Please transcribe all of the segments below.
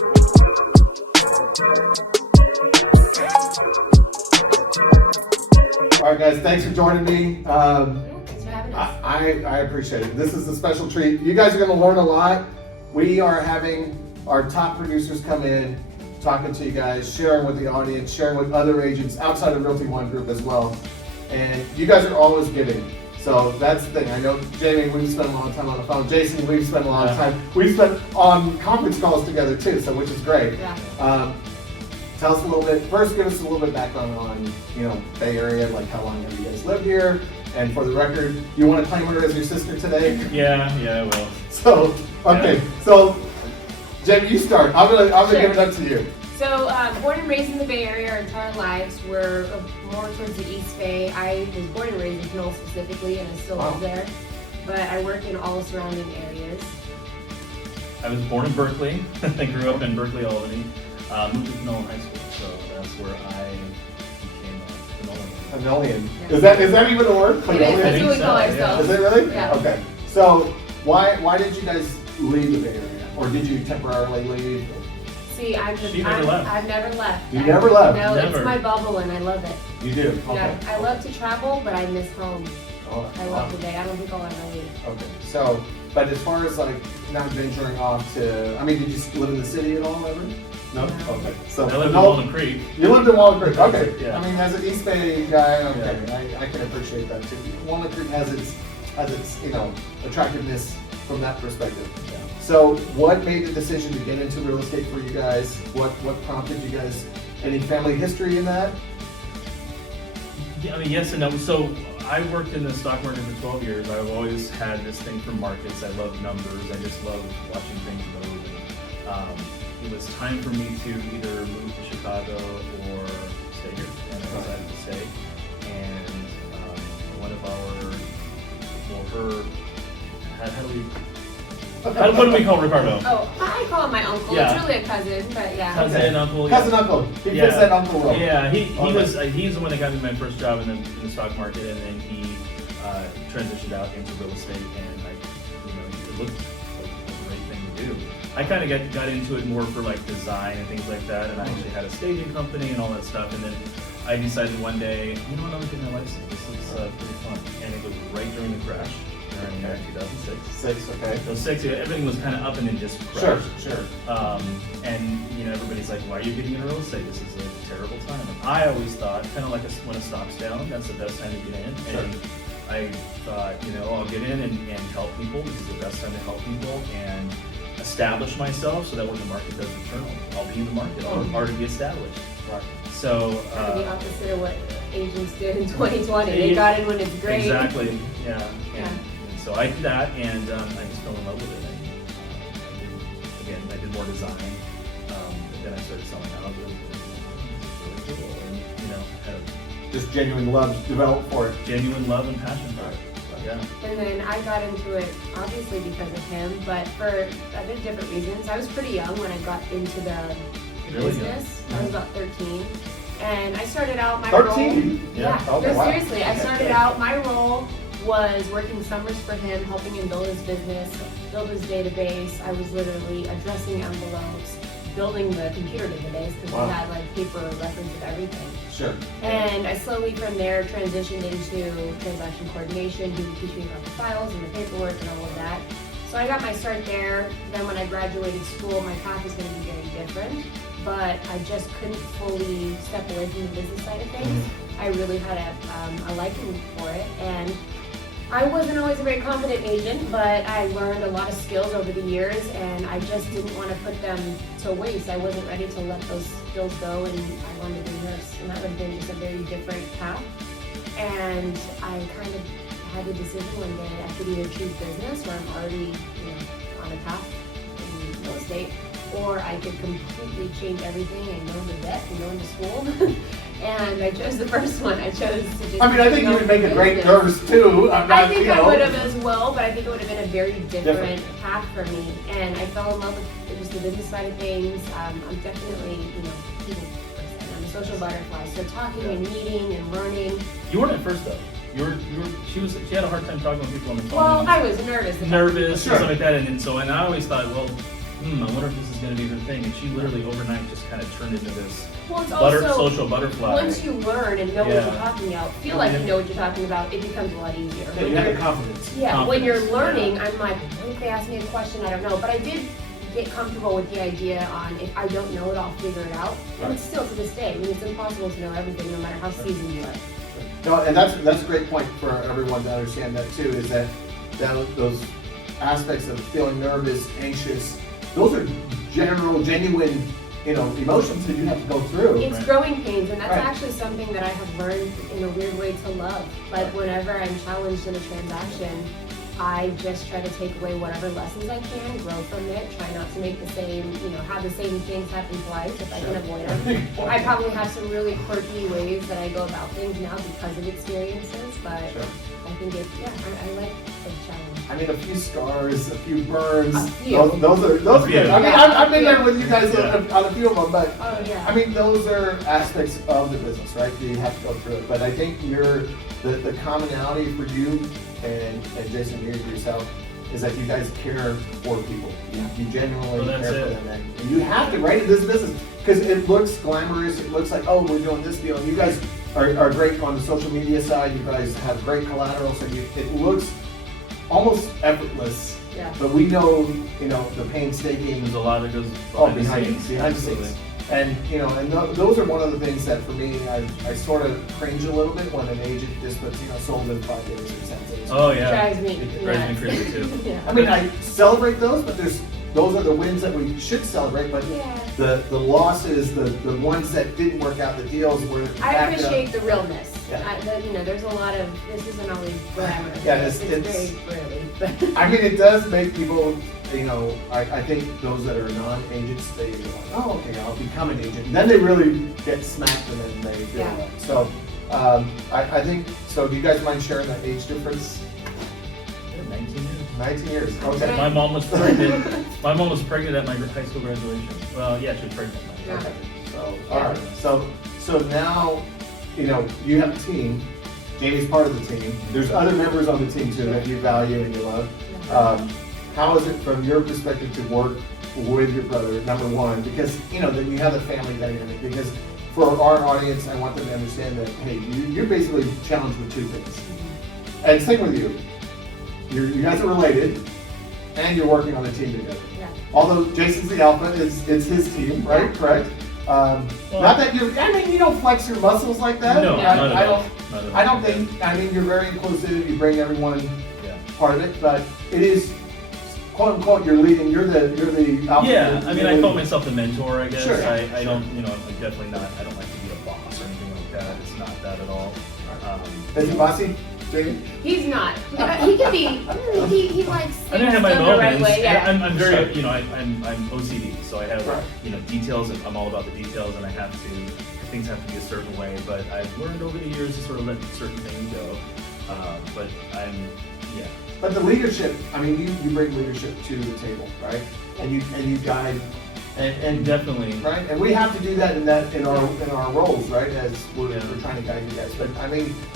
All right, guys, thanks for joining me. Thanks for having us. I appreciate it. This is a special treat. You guys are going to learn a lot. We are having our top producers come in, talking to you guys, sharing with the audience, sharing with other agents outside of Realty ONE Group as well. And you guys are always giving. So that's the thing. I know, Jamie, we've spent a lot of time on the phone. Jason, we've spent a lot of time. We've spent on conference calls together too, so which is great. Yeah. Tell us a little bit, first give us a little bit background on, Bay Area, like how long have you guys lived here? And for the record, you want to claim her as your sister today? Yeah, I will. So, okay, Yeah. so Jamie, you start. I'm gonna Sure. give it up to you. So, born and raised in the Bay Area our entire lives. We're more towards the East Bay. I was born and raised in Knoll specifically, and I still live there. But I work in all the surrounding areas. I was born in Berkeley. I grew up in Berkeley, Albany. Moved to Knoll High School, so that's where I became a Anolian. Yeah. Is that even a word? It is, Anolian? that's what we call so, ourselves. Is it really? Yeah. Okay. So why did you guys leave the Bay Area? Or did you temporarily leave? See, She never left. I've never left. You never left? No, Never. it's my bubble and I love it. You do? Okay. Yeah, I love to travel, but I miss home. Oh, I love the Bay. I don't think I'll ever leave. Okay. So, but as far as like not venturing off to, did you live in the city at all ever? No? No. Okay. So, I lived in no- Walnut Creek. You lived in Walnut Creek, okay. Yeah. As an East Bay guy, okay, I can appreciate that too. Walnut Creek has its attractiveness from that perspective. Yeah. So what made the decision to get into real estate for you guys? What prompted you guys? Any family history in that? Yeah, yes and no. So I worked in the stock market for 12 years. I've always had this thing for markets. I love numbers. I just love watching things move. It was time for me to either move to Chicago or stay here, and I decided to stay. And one of what do we call Ricardo? Oh, I call him my uncle. Yeah. It's really a cousin, but yeah. Cousin, uncle. Cousin, uncle. He fits that uncle role. Yeah, he's Okay. the one that got me my first job in the stock market, and then he transitioned out into real estate, and it looked like a great thing to do. I kind of got into it more for like design and things like that, and I actually had a staging company and all that stuff, and then I decided one day, I'm gonna get my license. This looks pretty fun, and it was right during the crash. In 2006. Okay. So 6, everything was kind of up and then just Sure, crashed. sure. And everybody's like, why are you getting into real estate? This is a terrible time. And I always thought, kind of like when a stock's down, that's the best time to get in. Sure. And I thought, I'll get in and help people. This is the best time to help people and establish myself so that when the market does return, I'll be in the market. I'll already be established. Right. So The opposite of what agents did in 2020. They got in when it's great. Exactly. Yeah. Yeah. And so I did that, and I just fell in love with it. I did more design. Then I started selling houses. And it was really cool, and had a Just genuine love developed for it. genuine love and passion for it. Yeah. And then I got into it obviously because of him, but for a bit different reasons. I was pretty young when I got into the Really business. I was about 13. And I started out my 13? role. Yeah, Oh, no, wow. seriously. I Okay, started good. out, my role was working summers for him, helping him build his business, build his database. I was literally addressing envelopes, building the computer database because Wow. we had like paper records of everything. Sure. And I slowly from there transitioned into transaction coordination. He would teach me about the files and the paperwork and all of that. So I got my start there. Then when I graduated school, my path was going to be very different, but I just couldn't fully step away from the business side of things. I really had a liking for it, and I wasn't always a very confident agent, but I learned a lot of skills over the years, and I just didn't want to put them to waste. I wasn't ready to let those skills go, and I wanted to be a nurse, and that would have been just a very different path. And I kind of had the decision one day I could either choose business, where I'm already on a path in real estate, or I could completely change everything and go into debt and go into school. And I chose the first one. I chose to just. I think you would make a great nurse too. I think I would have as well, but I think it would have been a very different path for me. And I fell in love with just the business side of things. I'm definitely, people person. I'm a social butterfly. So talking and meeting and learning. You weren't at first though. She had a hard time talking with people on the phone. Well, I was nervous. Nervous Sure. and stuff like that, and I always thought, well, I wonder if this is going to be her thing. And she literally overnight just kind of turned into this Well, it's also, social butterfly. once you learn and know what Yeah. you're talking about, feel like you know what you're talking about, it becomes a lot easier. Yeah, When you have you're- the confidence. Yeah, when you're Confidence, learning, I'm like, what if they ask me a question, I don't know. But I did get comfortable with the idea on if I don't know it, I'll figure it out. And it's still to this day, I mean, it's impossible to know everything, no matter how seasoned you are. No, and that's a great point for everyone to understand that too, is that those aspects of feeling nervous, anxious, those are general, genuine, emotions that you have to go through. It's Right. growing pains, and that's Right. actually something that I have learned in a weird way to love. Like whenever I'm challenged in a transaction, I just try to take away whatever lessons I can, grow from it, try not to make the same, have the same things happen twice if I can avoid them. I probably have some really quirky ways that I go about things now because of experiences, but Sure. I think I like the challenge. I mean, a few scars, a few burns. A few. Those are A few. good. I mean, Yeah. I've been there with you guys Yeah. on a few of them, but Oh, yeah. I mean, those are aspects of the business, right? You have to go through it. But I think the commonality for you and Jason, you yourself, is that you guys care for people. You genuinely Well, that's care for it. them, and you have to, right, in this business, because it looks glamorous. It looks like, oh, we're doing this deal. And you guys are great on the social media side. You guys have great collateral, so it looks almost effortless. Yeah. But we know, the painstaking There's a lot that goes behind behind the scenes. the Absolutely. scenes. And, those are one of the things that for me, I sort of cringe a little bit when an agent just puts, sold in 5 days or 10 days. Oh yeah. Drives me It drives me nuts. crazy too. Yeah. I mean, I celebrate those, but those are the wins that we should celebrate, but Yeah. the losses, the ones that didn't work out, the deals were I backed up. appreciate the realness. Yeah. There's a lot of, this isn't always glamorous. Yeah, it's it's- very rarely. I mean, it does make people, I think those that are non-agents, they go, oh, okay, I'll become an agent. And then they really get smacked and then they feel Yeah. like. So, I think, so do you guys mind sharing that age difference? Yeah, 19 years. 19 years, okay. My mom was pregnant. My mom was pregnant at my high school graduation. Well, yeah, she was pregnant. Yeah. Okay, so, all right, so now, you have a team, Jamie's part of the team, there's other members on the team too that you value and you love. How is it from your perspective to work with your brother, number one, because, then you have the family dynamic, because for our audience, I want them to understand that, hey, you're basically challenged with two things. And same with you, you guys are related, and you're working on a team together. Yeah. Although Jason's the alpha, it's his team, right? Correct? Not that you don't flex your muscles like that. No, Yeah. not I at all. don't, Not at all. I don't think, you're very inclusive, you bring everyone Yeah. part of it, but it is, quote unquote, you're leading, you're the alpha. Yeah, I mean, I You're call the- myself a mentor, I guess. Sure. I don't, I'm definitely not, I don't like to be a boss or anything like that. It's not that at all. Is he bossy, Jamie? He's not. He can be, he likes I mean, I have things my done the right moments. way, yeah. I'm very, Sure. I'm OCD, so I have, Right. details, and I'm all about the details, and things have to be a certain way, but I've learned over the years to sort of let certain things go. But yeah. But the leadership, you bring leadership to the table, right? And you guide, and Definitely. right? And we have to do that in our roles, right? As we're Yeah. trying to guide you guys. But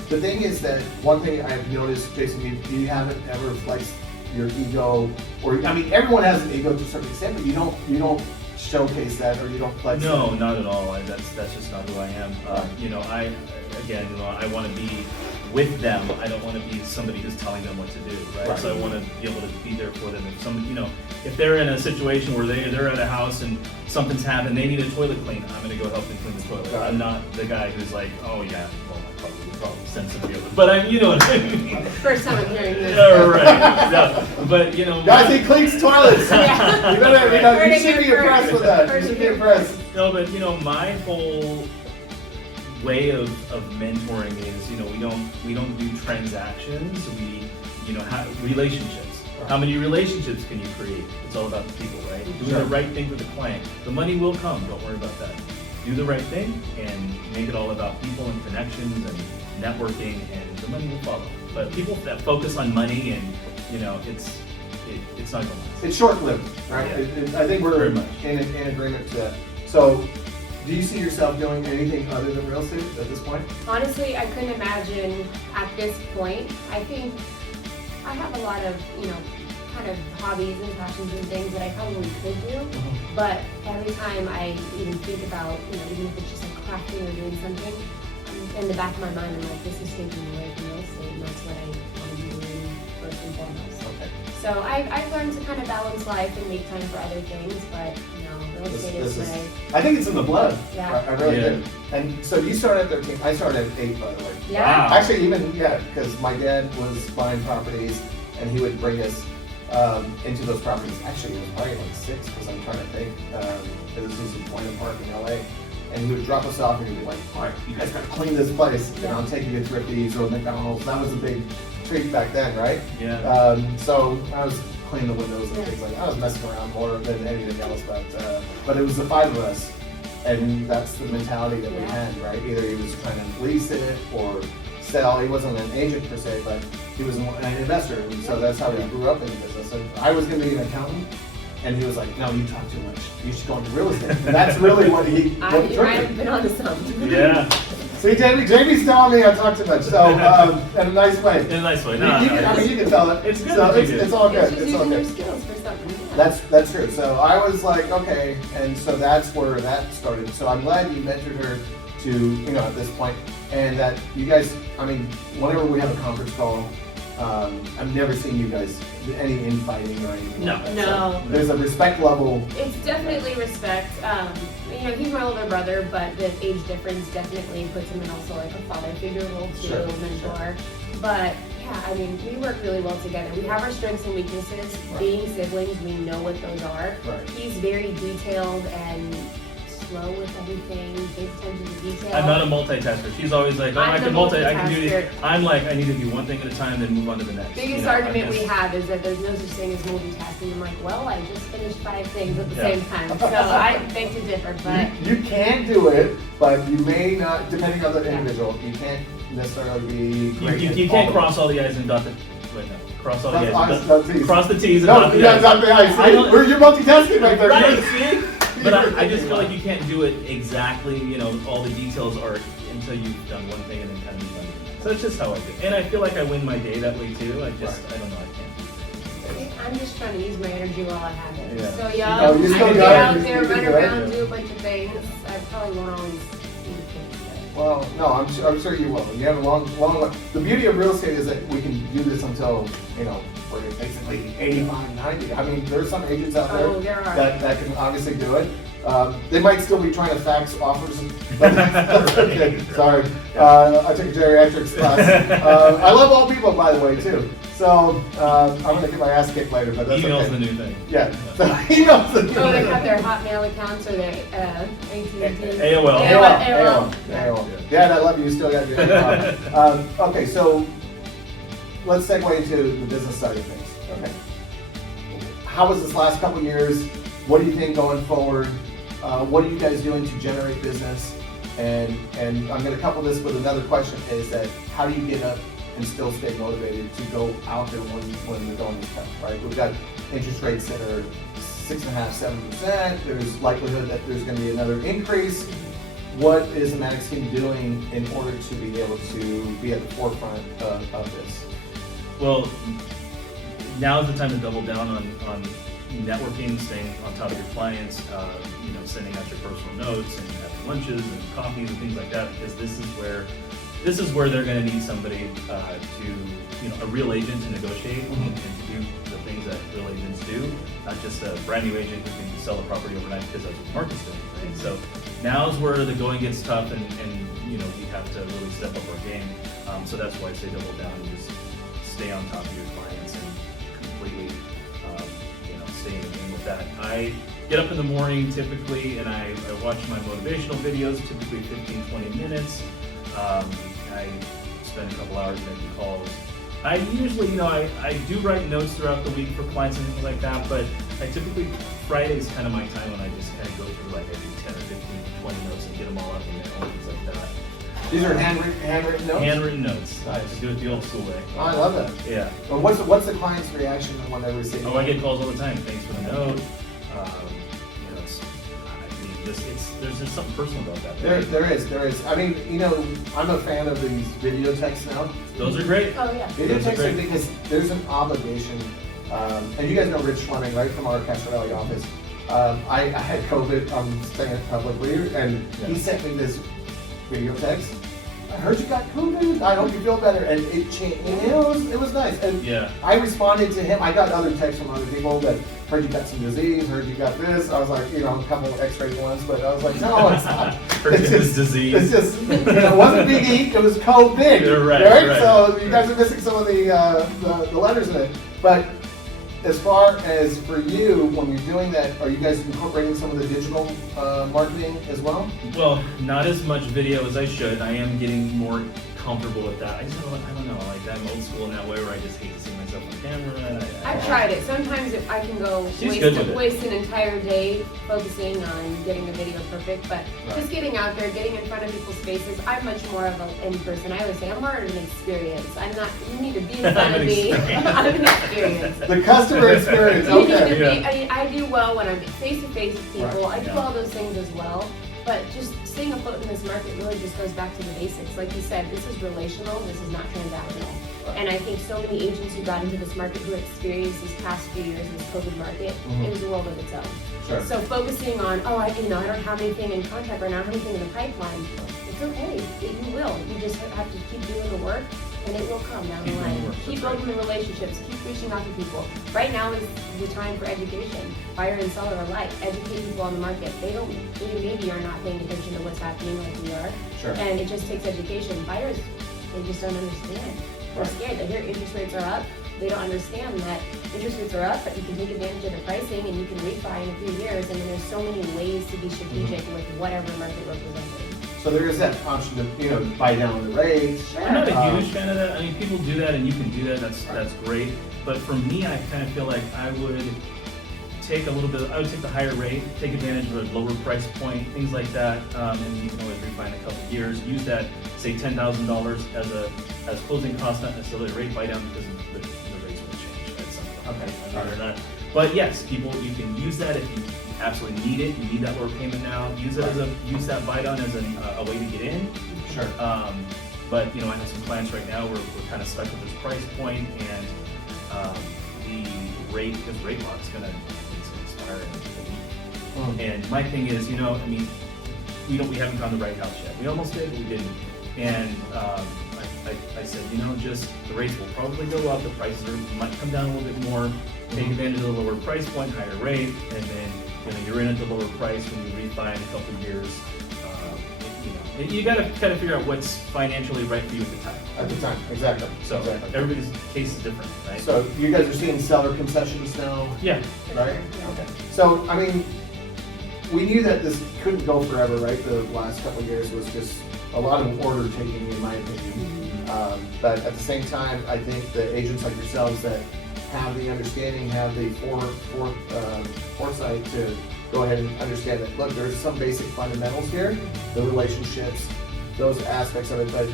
the thing is that one thing I've noticed, Jason, you haven't ever flexed your ego, or everyone has an ego to a certain extent, but you don't showcase that, or you don't flex. No, that. not at all. That's just not who I am. I want to be with them. I don't want to be somebody who's telling them what to do, right? Right. So I want to be able to be there for them. If they're in a situation where they're at a house and something's happened, they need a toilet clean, I'm going to go help them clean the toilet. Got it. I'm not the guy who's like, oh yeah, well, I'll probably send somebody over. But you know what I mean. First time I'm hearing this. Yeah, right. No, but Guys, he cleans toilets. Yeah. You should be impressed with that. You should be impressed. No, but my whole way of mentoring is, we don't do transactions. We relationships. How many relationships can you create? It's all about the people, right? Doing Sure. the right thing for the client. The money will come. Don't worry about that. Do the right thing and make it all about people and connections and networking, and the money will follow. But people that focus on money and it's not going to last. It's short-lived, right? Yeah. I think we're Very much. in agreement to that. So, do you see yourself doing anything other than real estate at this point? Honestly, I couldn't imagine at this point. I think I have a lot of, kind of hobbies and passions and things that I probably could do, but every time I even think about, even if it's just like crafting or doing something, in the back of my mind, I'm like, this is taking me away from real estate, and that's what I want to be doing first and foremost. Okay. So I've learned to kind of balance life and make time for other things, but real estate is my... I think it's in the blood. Yeah. I really do. And so you started at 13. I started at 8, by the way. Yeah. Wow. Actually, because my dad was buying properties, and he would bring us into those properties. Actually, it was probably like 6, because I'm trying to think. This was in Point Park in LA. And he would drop us off, and he'd be like, all right, you guys gotta clean this place, and I'll take you to Thrifty's or McDonald's. That was a big treat back then, right? Yeah. So I was cleaning the windows and things like that. I was messing around more than anything else, but it was the 5 of us, and that's the mentality that we had, right? Either he was trying to lease it or sell. He wasn't an agent per se, but he was an investor, and so that's how we grew up in the business. And I was gonna be an accountant, and he was like, no, you talk too much. You should go into real estate. And that's really what he... You might have been onto something. Yeah. See, Jamie's telling me I talk too much, so, in a nice way. In a nice way. You No, can tell it. It's good So to be it's all good. It's just It's all using your good. skills for something. Yeah. That's true. So I was like, okay, and so that's where that started. So I'm glad you mentored her to, at this point, and that you guys, whenever we have a conference call, I've never seen you guys any infighting or anything No. like that. No. So there's a respect level. It's definitely respect. He's my older brother, but the age difference definitely puts him in also like a father figure role too, Sure. mentor. But yeah, we work really well together. We have our strengths and weaknesses. Right. Being siblings, we know what those are. Right. He's very detailed and slow with everything, pays attention to detail. I'm not a multitasker. She's always like, oh, I I'm can the I can do these. multitasker. I'm like, I need to do one thing at a time, then move on to the next. Biggest argument we have is that there's no such thing as multitasking. I'm like, well, I just finished 5 things at the same time. So I beg to differ, but You can do it, but you may not, depending on the individual, you can't necessarily be great. You can't cross all the I's and dot the, wait, no, cross all the I's. Dot T's. Cross the T's and No, dot the yeah, I's. dot the I's. I don't- You're multitasking right there. Right, see? But I just feel like you can't do it exactly, all the details are until you've done one thing and then kind of move on to the next. So that's just how I do it. And I feel like I win my day that way too. I don't know, I can't. I'm just trying to use my energy while I have it. Yeah. So young, Oh, you're I still can young, get out you're there, still run good, around, yeah. do a bunch of things. I probably won't always be the Well, no, I'm sure you will. You have a long way. The beauty of real estate is that we can do this until, we're basically 85, 90. There's some agents out there, Oh, there are. that can obviously do it. They might still be trying to fax offers, but that's okay. Sorry. I took a geriatrics class. I love all people, by the way, too. So I'm gonna get my ass kicked later, but that's Email's okay. the new thing. Yeah. So email's the new Oh, they thing. have their Hotmail accounts or their AT&T. AOL. AOL. Dad, I love you. You still got your okay, so let's segue into the business side of things. Okay. How was this last couple years? What do you think going forward? What are you guys doing to generate business? And I'm going to couple this with another question: is that how do you get up and still stay motivated to go out there when the going is tough? Right? We've got interest rates that are 6.5%, 7%. There's likelihood that there's going to be another increase. What is the Maddox team doing in order to be able to be at the forefront of this? Well, now is the time to double down on networking, staying on top of your clients, sending out your personal notes and having lunches and coffees and things like that, because this is where they're going to need somebody a real agent to negotiate and to do the things that real agents do, not just a brand new agent who can sell a property overnight because that's what the market's doing. Right? So now's where the going gets tough, and we have to really step up our game. So that's why I say double down and just stay on top of your clients and completely stay in the game with that. I get up in the morning typically and I watch my motivational videos, typically 15-20 minutes. I spend a couple hours making calls. I usually, I do write notes throughout the week for clients and things like that, but I typically, Friday's kind of my time when I just kind of go through like I do 10 or 15, 20 notes and get them all up in there and things like that. These are handwritten notes? Handwritten notes. I Nice. just do it the old school way. Oh, I love that. Yeah. Well, what's the client's reaction when they receive? Oh, I get calls all the time. Thanks for the note. There's just something personal about that. There is. I'm a fan of these video texts now. Those are great. Oh, yeah. Video Those are texts are great. because there's an obligation And you guys know Rich Fleming, right, from our Castro office. I had COVID, I'm saying it publicly, and he sent me this video text. I heard you got COVID. I hope you feel better. And it changed. It was nice. And I responded to him. I got other texts from other people that heard you got some disease, heard you got this. I was like, a couple of X-ray ones, but I was like, no, it's not. It's just disease. It's just, it wasn't Big E, it was COVID. Right. So you guys are missing some of the letters in it. But as far as for you, when you're doing that, are you guys incorporating some of the digital marketing as well? Well, not as much video as I should. I am getting more comfortable with that. I don't know, like I'm old school in that way where I just hate to see myself on camera. I've tried it. Sometimes if I can go waste an entire day focusing on getting the video perfect, but just getting out there, getting in front of people's faces, I'm much more of an in-person. I always say I'm more of an experience. You need to be in front of me. I'm an experience. The customer experience, okay. I do well when I'm face-to-face with people. I do all those things as well. But just staying afloat in this market really just goes back to the basics. Like you said, this is relational, this is not transactional. And I think so many agents who got into this market who experienced these past few years in this COVID market, it was a world of its own. Sure. So focusing on, I don't have anything in contract right now, I don't have anything in the pipeline. It's okay, you will. You just have to keep doing the work and it will come down the line. Keep building the relationships, keep reaching out to people. Right now is the time for education. Buyer and seller alike, educate people on the market. They maybe are not paying attention to what's happening like we are. Sure. And it just takes education. Buyers, they just don't understand. They're scared. They hear interest rates are up. They don't understand that interest rates are up, but you can take advantage of the pricing and you can refi in a few years. And then there's so many ways to be strategic with whatever market we're presenting. So there is that option to, buy down the rates. Sure. I'm not a huge fan of that. I mean, people do that and you can do that. That's great. But for me, I kind of feel like I would take the higher rate, take advantage of a lower price point, things like that, and you can always refi in a couple of years. Use that, say $10,000 as closing cost, not necessarily a rate buy down because the rates will change at some point. Okay. Or not. But yes, you can use that if you absolutely need it. You need that lower payment now. Use that buy down as a way to get in. Sure. But I have some clients right now we're kind of stuck with this price point and the rate, because rate lock's gonna expire in a week. And my thing is, we haven't found the right house yet. We almost did, but we didn't. And I said, just the rates will probably go up. The prices might come down a little bit more. Take advantage of the lower price point, higher rate, and then you're in at the lower price when you refi in a couple of years. You got to kind of figure out what's financially right for you at the time. At the time, exactly. So everybody's case is different, right? So you guys are seeing seller concessions now? Yeah. Right? Okay. So, we knew that this couldn't go forever, right? The last couple of years was just a lot of order taking, in my opinion. But at the same time, I think the agents like yourselves that have the understanding, have the foresight to go ahead and understand that, look, there's some basic fundamentals here, the relationships, those aspects of it. But,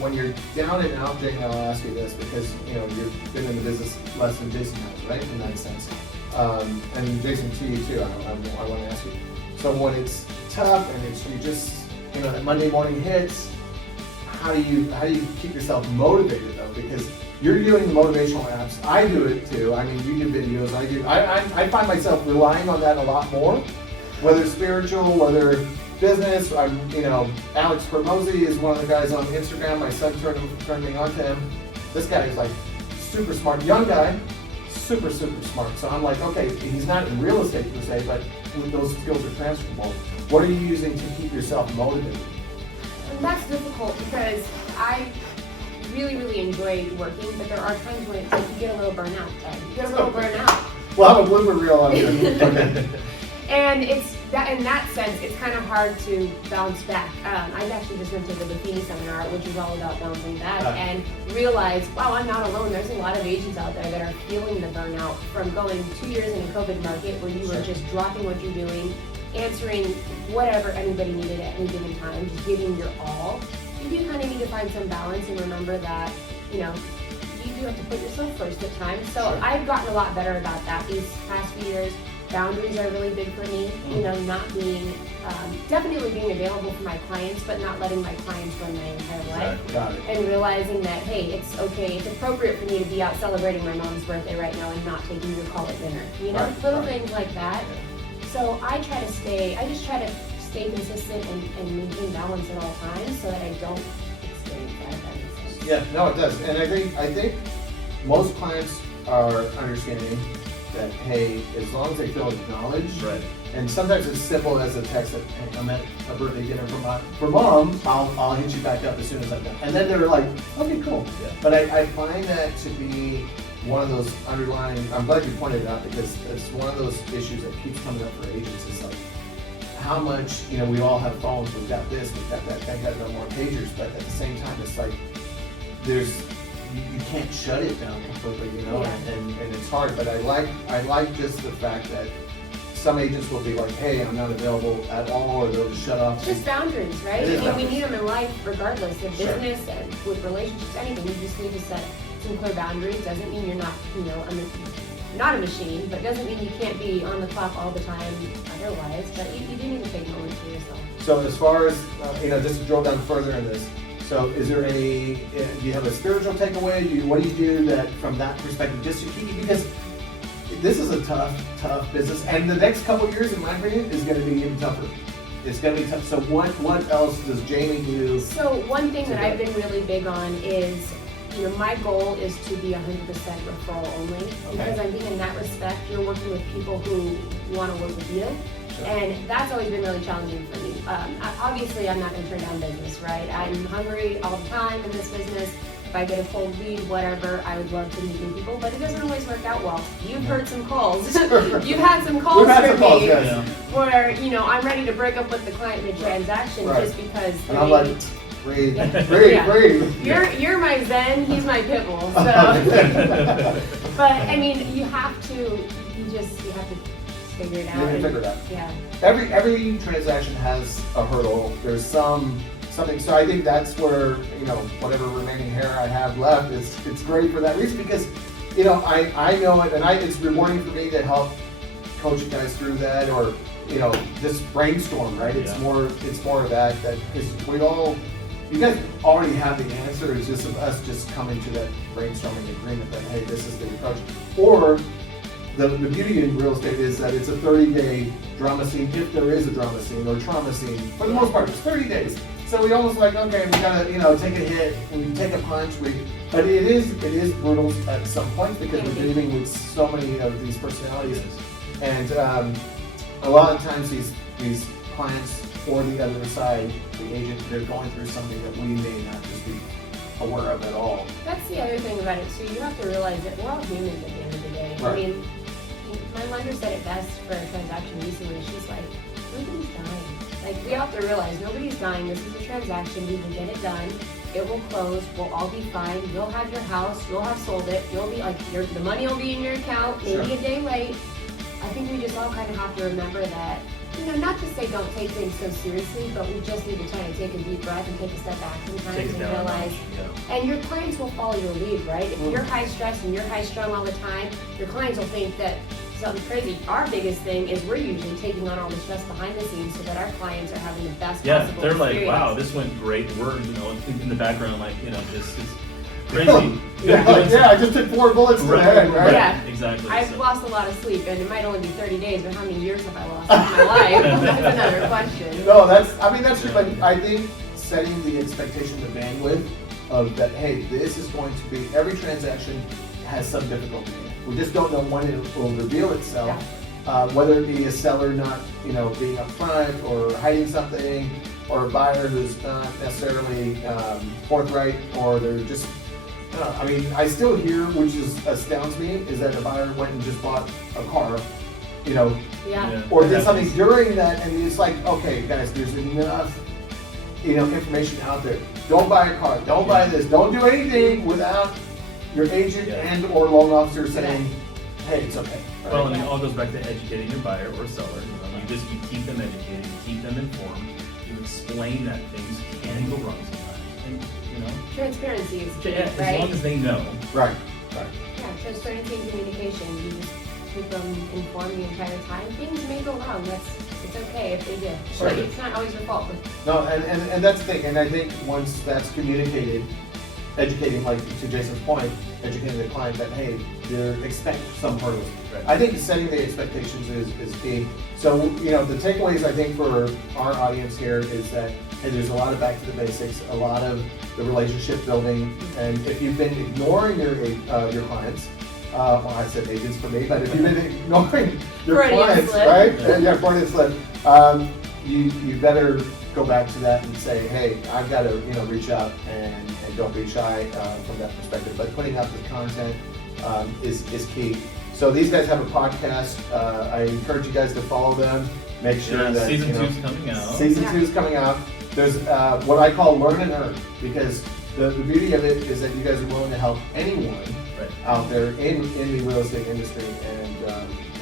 when you're down and out, Jamie, I'll ask you this because, you've been in the business less than Jason has, right? In that sense. And Jason, to you too, I want to ask you. So when it's tough and you just, that Monday morning hits, how do you keep yourself motivated though? Because you're doing the motivational apps. I do it too. You do videos. I find myself relying on that a lot more, whether spiritual, whether business. Alex Permosi is one of the guys on Instagram. My son turned me on to him. This guy is like super smart, young guy, super smart. So I'm like, okay, he's not in real estate per se, but those skills are transferable. What are you using to keep yourself motivated? And that's difficult because I really enjoy working, but there are times when it's like you get a little burnout. You get a little burnout. Well, I'm a blooper reel on you. Okay. And it's that in that sense, it's kind of hard to bounce back. I actually just went to the Buffini seminar, which is all about bouncing back, and realized, wow, I'm not alone. There's a lot of agents out there that are feeling the burnout from going 2 years in a COVID market where you were just dropping what you're doing, answering whatever anybody needed at any given time, just giving your all. You do kind of need to find some balance and remember that, you do have to put yourself first at times. So I've gotten a lot better about that these past few years. boundaries are really big for me. You know, not being, definitely being available for my clients, but not letting my clients run my entire life. Exactly. Got it. And realizing that, hey, it's okay, it's appropriate for me to be out celebrating my mom's birthday right now and not taking your call at dinner. You know, Right, little right. things like that. So I just try to stay consistent and maintain balance at all times so that I don't experience that, if that makes sense. Yeah, no, it does. And I think most clients are understanding that, hey, as long as they feel acknowledged, Right. and sometimes it's simple as a text that, hey, I'm at a birthday dinner for mom, I'll hit you back up as soon as I'm done. And then they're like, okay, cool. Yeah. But I find that to be one of those underlying, I'm glad you pointed it out because it's one of those issues that keeps coming up for agents. It's like, how much, you know, we all have phones, we've got this, we've got that, thank God no more pagers, but at the same time, it's like, you can't shut it down completely, you know, Yeah. and it's hard, but I like just the fact that some agents will be like, hey, I'm not available at all, or they'll just shut off. It's just boundaries, right? It is I mean, we boundaries. need them in life regardless of Sure. business and with relationships, anything. You just need to set some clear boundaries. Doesn't mean you're not, you know, not a machine, but doesn't mean you can't be on the clock all the time otherwise. But you do need to take moments for yourself. So as far as, you know, just to drill down further in this, so is there any, do you have a spiritual takeaway? What do you do that from that perspective, just to keep, because this is a tough business, and the next couple of years, in my opinion, is gonna be even tougher. It's gonna be tough. So what else does Jamie do? So one thing that I've been really big on is, you know, my goal is to be 100% referral only. Because I think in that respect, you're working with people who want to work with you. Sure. And that's always been really challenging for me. Obviously, I'm not going to turn down business, right? I'm hungry all the time in this business. If I get a cold lead, whatever, I would love to meet new people, but it doesn't always work out well. You've heard some calls. You've had some calls We've had for some calls, me yes. where, you know, I'm ready to break up with the client mid-transaction Right. just because And I'm like, breathe, Yeah. breathe, Yeah. breathe. You're my Zen, he's my pit bull. So, but I mean, you have to figure it out. You have to and- figure it out. Yeah. Every transaction has a hurdle. There's something. So I think that's where, you know, whatever remaining hair I have left it's great for that reason, because, you know, I know it, and it's rewarding for me to help coach you guys through that, or, you know, just brainstorm, right? It's Yeah. more of that because you guys already have the answer. It's just of us just coming to that brainstorming agreement that, hey, this is the approach. Or the beauty in real estate is that it's a 30-day drama scene, if there is a drama scene or trauma scene. For the most part, it's 30 days. So we almost like, okay, we gotta, you know, take a hit, we take a punch, but it is brutal at some points because we're dealing with so many of these personalities. And a lot of times these clients or the other side, the agent, they're going through something that we may not just be aware of at all. That's the other thing about it too. You have to realize that we're all humans at the end of the day. Right. I mean, my lender said it best for a transaction recently. She's like, nobody's dying. Like, we have to realize nobody's dying. This is a transaction. We will get it done. It will close. We'll all be fine. You'll have your house. You'll have sold it. You'll be like, the money will be in your account. Maybe Sure. a day late. I think we just all kind of have to remember that. You know, not to say don't take things so seriously, but we just need to try to take a deep breath and take a step back sometimes Take it and down. realize. Yeah. And your clients will follow your lead, right? If you're high stress and you're high strung all the time, your clients will think that something crazy. Our biggest thing is we're usually taking on all the stress behind the scenes so that our clients are having the best Yeah, possible they're like, experience. wow, this went great. We're, you know, in the background, like, you know, just it's crazy. Yeah, I just took 4 bullets to the head, right? Yeah. Exactly. I've So- lost a lot of sleep, and it might only be 30 days, but how many years have I lost in my life? That's another question. No, that's just like, I think setting the expectation, the bandwidth of that, hey, this is going to be, every transaction has some difficulty in it. We just don't know when it will reveal itself. Whether it be a seller not, you know, being upfront or hiding something, or a buyer who's not necessarily forthright, or they're just, I mean, I still hear, which astounds me, is that a buyer went and just bought a car, you know, Yeah. or It did something happens. during that, and it's like, okay, guys, there's enough, you know, information out there. Don't buy a car. Don't buy this. Don't do anything without your agent Yeah. and or loan officer saying, hey, it's okay. Right? Well, and it all goes back to educating your buyer or seller. You know, you keep them educated, you keep them informed, you explain that things can go wrong sometimes, and you know, Transparency is key, as right? long as they know. Right. Yeah, transparency and communication. You just keep them informed the entire time. Things may go wrong. It's okay if they do. Sure. Like, it's not always your fault. No, and that's the thing, and I think once that's communicated, educating, like to Jason's point, educating the client that, hey, you expect some hurdles. Right. I think setting the expectations is key. So, you know, the takeaways I think for our audience here is that, hey, there's a lot of back to the basics, a lot of the relationship building, and if you've been ignoring your clients, well, I said agents for me, but if you've been ignoring your Freudian clients, slip. right? Yeah, Freudian slip. You better go back to that and say, hey, I've got to, you know, reach out and don't be shy from that perspective. But putting out the content is key. So these guys have a podcast. I encourage you guys to follow them. Make sure that season you know, 2's coming out. Season 2 is coming out. There's what I call learn and earn, because the beauty of it is that you guys are willing to help anyone out there in the real estate industry,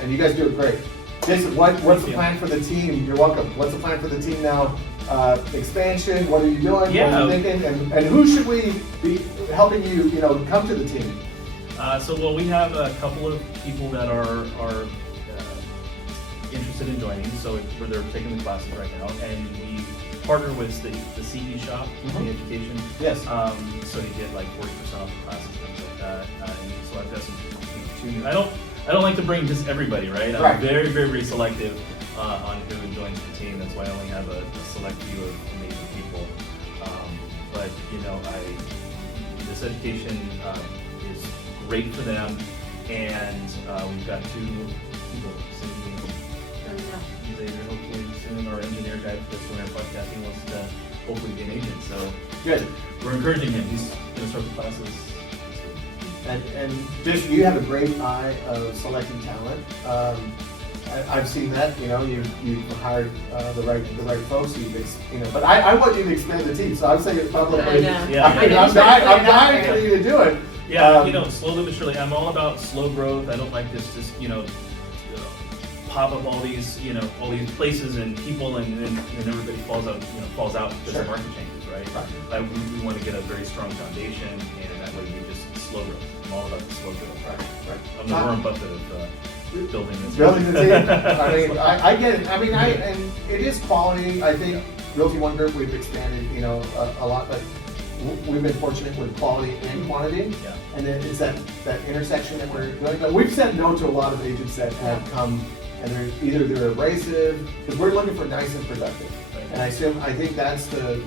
and you guys do it great. Jason, what's the plan for the team? You're welcome. What's the plan for the team now? Expansion, what are you doing? Yeah. What are you thinking? And who should we be helping you know, come to the team? Well, we have a couple of people that are interested in joining, so where they're taking the classes right now, and we partner with the CE shop, the education. Yes. So you get like 40% off the classes, things like that. And so I've got some, you know, 2 new. I don't like to bring just everybody, right? I'm very, very, very selective on who joins the team. That's why I only have a select few of amazing people. But you know, this education is great for them, and we've got 2 people sitting. He's either hopefully soon, our engineer guy that's doing our podcasting wants to hopefully be an agent. So Good. we're encouraging him. He's going to start the classes. And just, you have a great eye of selecting talent. I've seen that. You know, you've hired the right folks. You know, but I want you to expand the team. So I'm saying it publicly. I know. Yeah. I'm dying for you to do it. Yeah, you know, slowly but surely. I'm all about slow growth. I don't like this just, you know, pop up all these places and people, and everybody falls out because the market changes, right? We want to get a very strong foundation, and that way we just slow growth. I'm all about the slow growth. Right. I'm the Warren Buffett of building this. Building the team. I mean, I get it. I mean, and it is quality. I think Realty ONE Group, we've expanded, you know, a lot, but we've been fortunate with quality and quantity. Yeah. And then it's that intersection that we're doing. But we've said no to a lot of agents that have come, and they're abrasive, because we're looking for nice and productive. Right. And I think that's the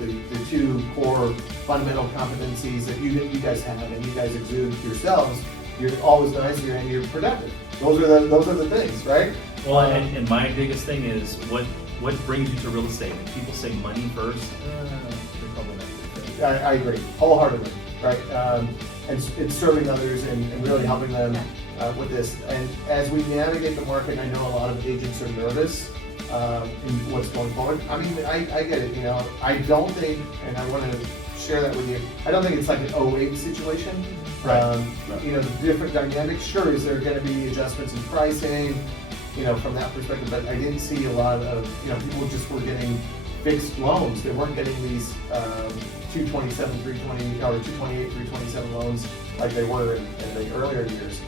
2 core fundamental competencies that you guys have, and you guys exude yourselves. You're always nice, and you're productive. Those are the things, right? Well, and my biggest thing is what brings you to real estate. If people say money first, you're probably not good fit. I agree wholeheartedly, right? And it's serving others and really helping them with this. And as we navigate the market, I know a lot of agents are nervous in what's going forward. I mean, I get it, you know. I don't think, and I want to share that with you, I don't think it's like an 08 situation. You know, the different dynamics, sure, is there going to be adjustments in pricing, you know, from that perspective, but I didn't see a lot of, you know, people just were getting fixed loans. They weren't getting these 227, 320, or 228, 327 loans like they were in the earlier years.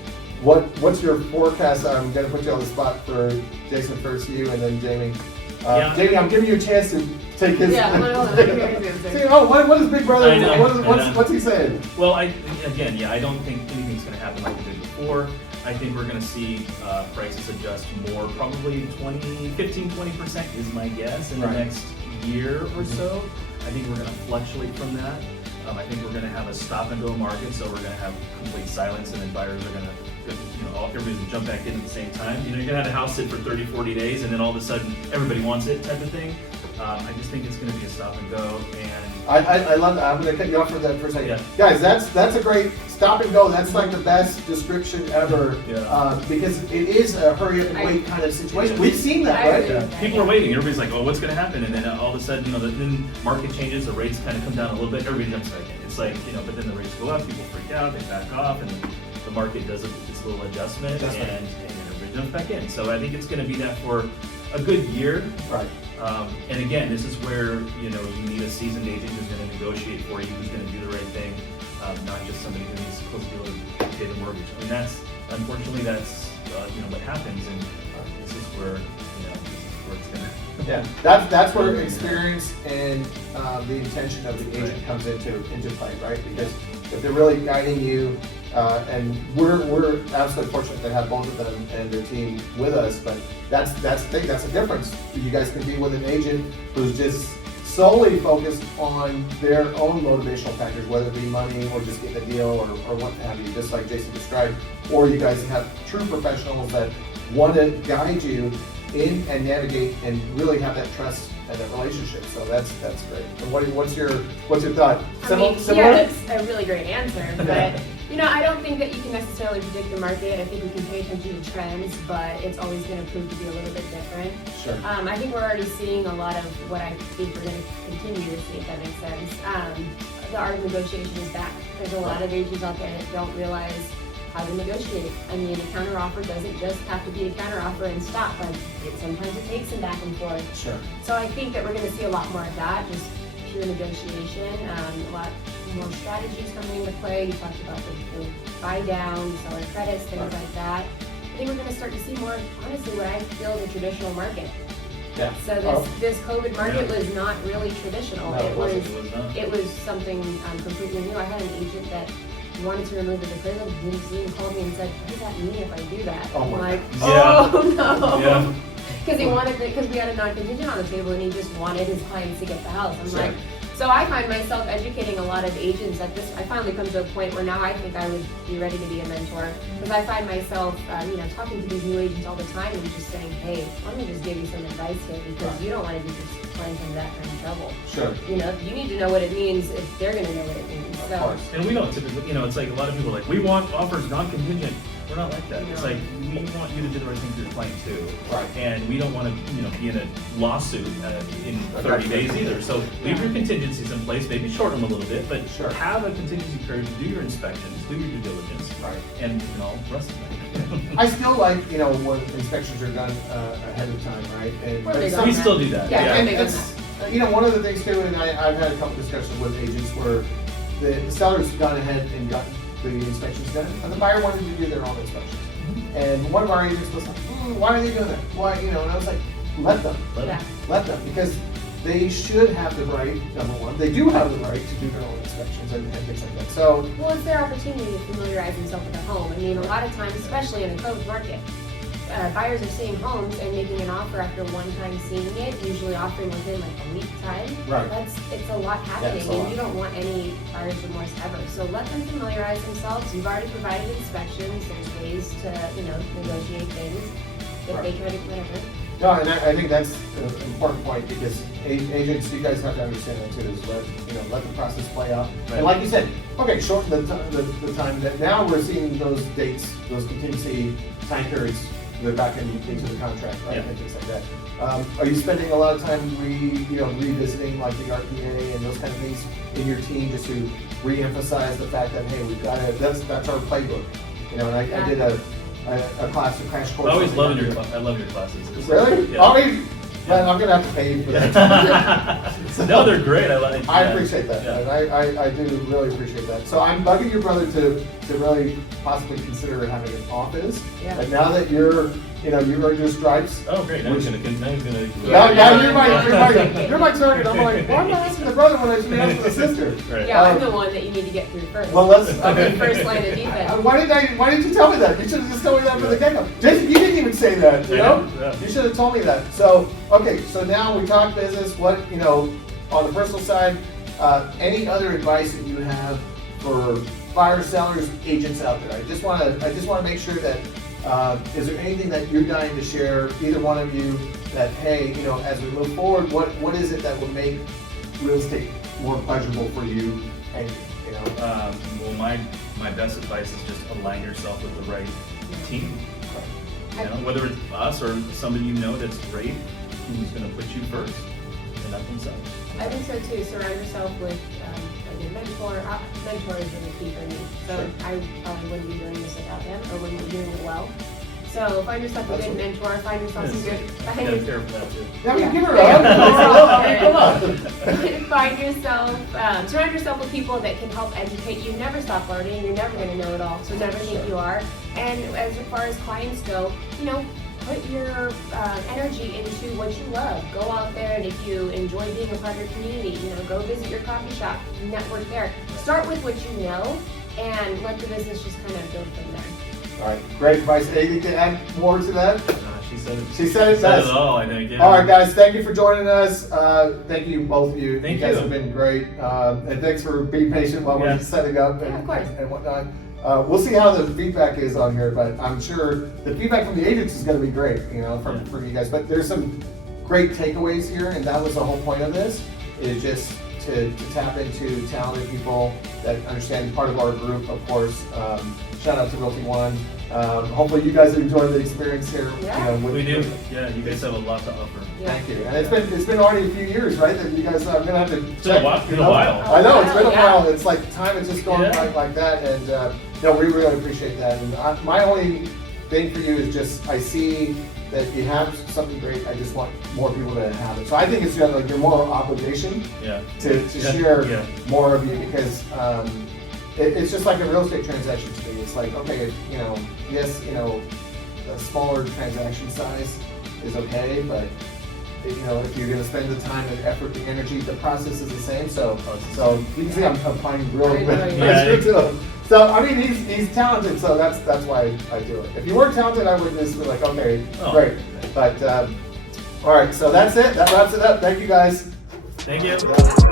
What's your forecast? I'm going to put you on the spot for Jason, first you, and then Jamie. Jamie, I'm giving you a chance to take his. Yeah, hold on. See, what is Big Brother? I know, What's he saying? Well, I don't think anything's going to happen like it did before. I think we're going to see prices adjust more, probably 15-20% is my guess in the next year or so. I think we're going to fluctuate from that. I think we're going to have a stop and go market, so we're going to have complete silence, and then buyers are going to, you know, everybody's going to jump back in at the same time. You know, you're going to have a house sit for 30, 40 days, and then all of a sudden everybody wants it type of thing. I just think it's going to be a stop and go, and I love that. I'm going to cut you off for that for a second. Yeah. Guys, that's a great stop and go. That's like the best description ever, because it is a hurry up and wait kind of situation. We've seen that, right? Yeah. People are waiting. Everybody's like, oh, what's going to happen? And then all of a sudden, you know, then market changes, the rates kind of come down a little bit, everybody jumps back in. It's like, you know, but then the rates go up, people freak out, they back off, and then the market does its little adjustment, and everybody jumps back in. So I think it's going to be that for a good year. Right. And again, this is where, you know, you need a seasoned agent who's going to negotiate for you, who's going to do the right thing, not just somebody who needs to close the deal to pay the mortgage. I mean, that's unfortunately, that's what happens, and this is where it's gonna. Yeah, that's where experience and the intention of the agent comes into play, right? Because if they're really guiding you, and we're absolutely fortunate to have both of them and their team with us, but that's the thing, that's the difference. You guys can be with an agent who's just solely focused on their own motivational factors, whether it be money or just getting a deal or what have you, just like Jason described. Or you guys have true professionals that want to guide you in and navigate and really have that trust and that relationship. So that's great. And what's your thought? Yeah, that's a really great answer, but Yeah. I don't think that you can necessarily predict the market. I think we can pay attention to trends, but it's always going to prove to be a little bit different. Sure. I think we're already seeing a lot of what I think we're going to continue to see, if that makes sense. The art of negotiation is back. There's a lot of agents out there that don't realize how to negotiate. I mean, a counteroffer doesn't just have to be a counteroffer and stop. Sometimes it takes them back and forth. Sure. So I think that we're going to see a lot more of that, just pure negotiation, a lot more strategies coming into play. You talked about the buy down, seller credits, things like that. I think we're going to start to see more, honestly, what I feel is a traditional market. Yeah. So this COVID market was not really traditional. No, it was not. it was something completely new. I had an agent that wanted to remove his appraisal, didn't see, and called me and said, "What does that mean if I do that?" Oh I'm my like, God. "Oh no!" Yeah. Because we had a non-contingent on the table, and he just wanted his clients to get the house. I'm like, so I find myself educating a lot of agents at this. I finally come to a point where now I think I would be ready to be a mentor, because I find myself, talking to these new agents all the time and just saying, "Hey, let me just give you some advice here, because you don't want to be just clients into that kind of trouble. Sure. You need to know what it means if they're going to know what it means." Of So, course. And we don't typically, it's like a lot of people are like, we want offers non-contingent. We're not like that. It's No. like, we want you to do the right thing for your client too. Right. And we don't want to, be in a lawsuit in 30 days either. So leave your contingencies in place, maybe shorten them a little bit, but Sure. have a contingency period to do your inspections, do your due diligence. Right. And, rest of it. I still like, when inspections are done ahead of time, right? And We're big but on We that. still do that. Yeah, and we're big on it's, one of the things too, and I've had a couple discussions with agents where the seller's gone ahead and got the inspections done, and the buyer wanted to do their own inspections. And one of our agents was like, "Why are they doing that? Why?" And I was like, "Let them, let them, because they should have the right. Number one, they do have the right to do their own inspections and things like that. So, well, it's their opportunity to familiarize themselves with the home. I mean, a lot of times, especially in a COVID market, buyers are seeing homes and making an offer after one time seeing it, usually offering within like a week time. Right. It's a lot happening, it's a lot. and you don't want any buyer's remorse ever. So let them familiarize themselves. You've already provided inspections. There's ways to, negotiate things if Right. they try to whatever. no, and I think that's an important point, because agents, you guys have to understand that too, is let the process play out. Right. And like you said, okay, shorten the time. That now we're seeing those dates, those contingency time periods. They're back into the contract, right? Yeah. And things like that. Are you spending a lot of time revisiting like the RPA and those kind of things in your team, just to re-emphasize the fact that, hey, we've got to, that's our playbook. And I did a class, a crash course. I always love your classes. Really? Yeah. Already? Well, I'm gonna have to pay you for that. No, they're great. I appreciate that, Yeah. and I do really appreciate that. So I'm bugging your brother to really possibly consider having an office. Yeah. And now that you earned your stripes. Oh, great. Now he's gonna. Now you're my target. I'm like, why am I asking the brother when I should be asking the sister? Right. Yeah, I'm the one that you need to get through first. Well, let's. I'll be first line of defense. Why didn't you tell me that? You should have just told me that from the get-go. Jason, you didn't even say that, Yeah. You should have told me that. So, okay, so now we talk business. What, on the personal side, any other advice that you have for buyers, sellers, agents out there? I just want to make sure that, is there anything that you're dying to share, either one of you, that, hey, as we move forward, what is it that will make real estate more pleasurable for you and Well, my best advice is just align yourself with the right team. Whether it's us or somebody that's great, who's going to put you first and not themselves. I think so too. Surround yourself with a good mentor. Mentor is really key for me. So Sure. I probably wouldn't be doing this without them, or wouldn't be doing it well. So find yourself a good mentor. Find yourself some good. You gotta care for that too. Yeah, Yeah. give her a hug. Come on. Find yourself surround yourself with people that can help educate you. Never stop learning. You're never going to know it all, so never think you are. And as far as clients go, you know, put your energy into what you love. Go out there, and if you enjoy being a part of your community, you know, go visit your coffee shop, network there. Start with what you know, and let the business just kind of build from there. All right, great advice. Anything to add more to that? She said it. She said it Said best. it all, I think. Yeah. All right, guys, thank you for joining us. Thank you, both of you. Thank you guys you. have been great. And thanks for being patient while we're setting up Yeah, of course. and whatnot. We'll see how the feedback is on here, but I'm sure the feedback from the agents is going to be great, you know, from you guys. But there's some great takeaways here, and that was the whole point of this, is just to tap into talented people that understand part of our group, of course. Shout out to Realty One. Hopefully you guys enjoy the experience here. Yeah. You know, We do. Yeah, you guys have a lot to offer. Yeah. Thank you. And it's been already a few years, right? That you guys are gonna have to It's been a while. you know? I know it's been a Yeah. while. It's like time is just going Yeah. like that, and no, we really appreciate that. And my only thing for you is just I see that you have something great. I just want more people to have it. So I think it's like your moral obligation Yeah. to Yeah. share Yeah. more of you, because it's just like a real estate transaction to me. It's like, okay, you know, yes, you know, a smaller transaction size is okay, but you know, if you're gonna spend the time and effort, the energy, the process is the same. So you can see I'm applying really I know, good yeah. pressure to him. So I mean, he's talented, so that's why I do it. If you weren't talented, I would just be like, okay, great. But all right, so that's it. That wraps it up. Thank you guys. Thank you.